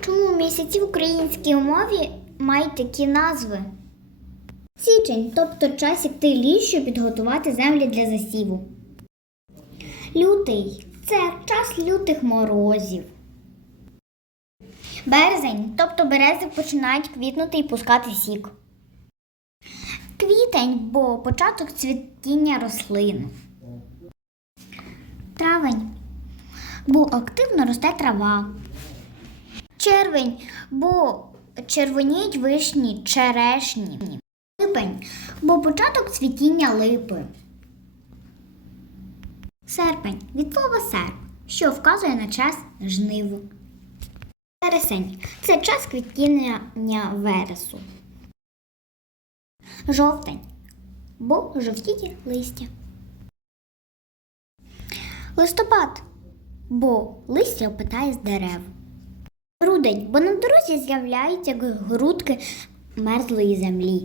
Чому місяці в українській мові мають такі назви? Січень, тобто час якти ліс, підготувати землі для засіву. Лютий це час лютих морозів. Березень, тобто берези починають квітнути і пускати сік. Квітень, бо початок цвітіння рослин. Травень, бо активно росте трава. Червень, бо червоніють вишні, черешні. Липень, бо початок цвітіння липи. Серпень від слова серп, що вказує на час жниву. Вересень це час квітіння вересу. Жовтень, бо жовтіє листя. Листопад, бо листя опитає з дерев. Грудень, бо на дорозі з'являються грудки мерзлої землі.